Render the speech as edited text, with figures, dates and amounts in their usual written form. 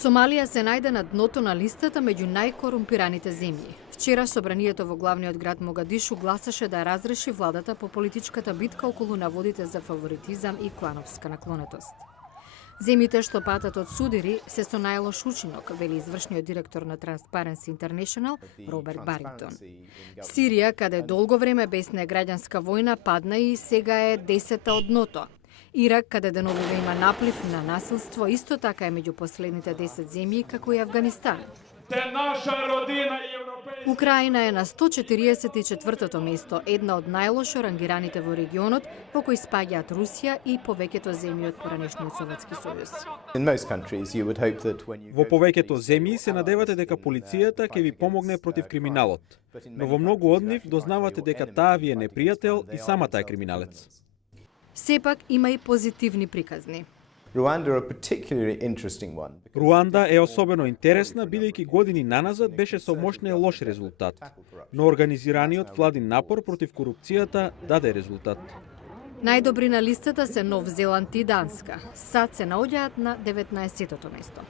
Сомалија се најде на дното на листата меѓу најкорумпираните земји. Вчера собранието во главниот град Могадишу гласаше да разреши владата по политичката битка околу наводите за фаворитизам и клановска наклонетост. Земјите што патат од судири се со најлош учинок, вели извршниот директор на Transparency International Роберт Барингтон. Сирија, каде долго време бесне граѓанска војна, падна и сега е 10-та од дното. Ирак, каде деновиве има наплив на насилство, исто така е меѓу последните 10 земји, како и Авганистан. Украина е на 144-то место, една од најлошо рангираните во регионот, во кој спаѓаат Русија и повеќето земји од поранешниот Советски сојуз. Во повеќето земји се надевате дека полицијата ќе ви помогне против криминалот, но во многу од нив дознавате дека таа ви е непријател и самата е криминалец. Сепак има и позитивни приказни. Руанда е особено интересна, бидејќи години наназад беше со мощен лош резултат, но организираниот владин напор против корупцијата даде резултат. Најдобри на листата се Нов Зеланд и Данска. Сад се наоѓаат на 19-тото место.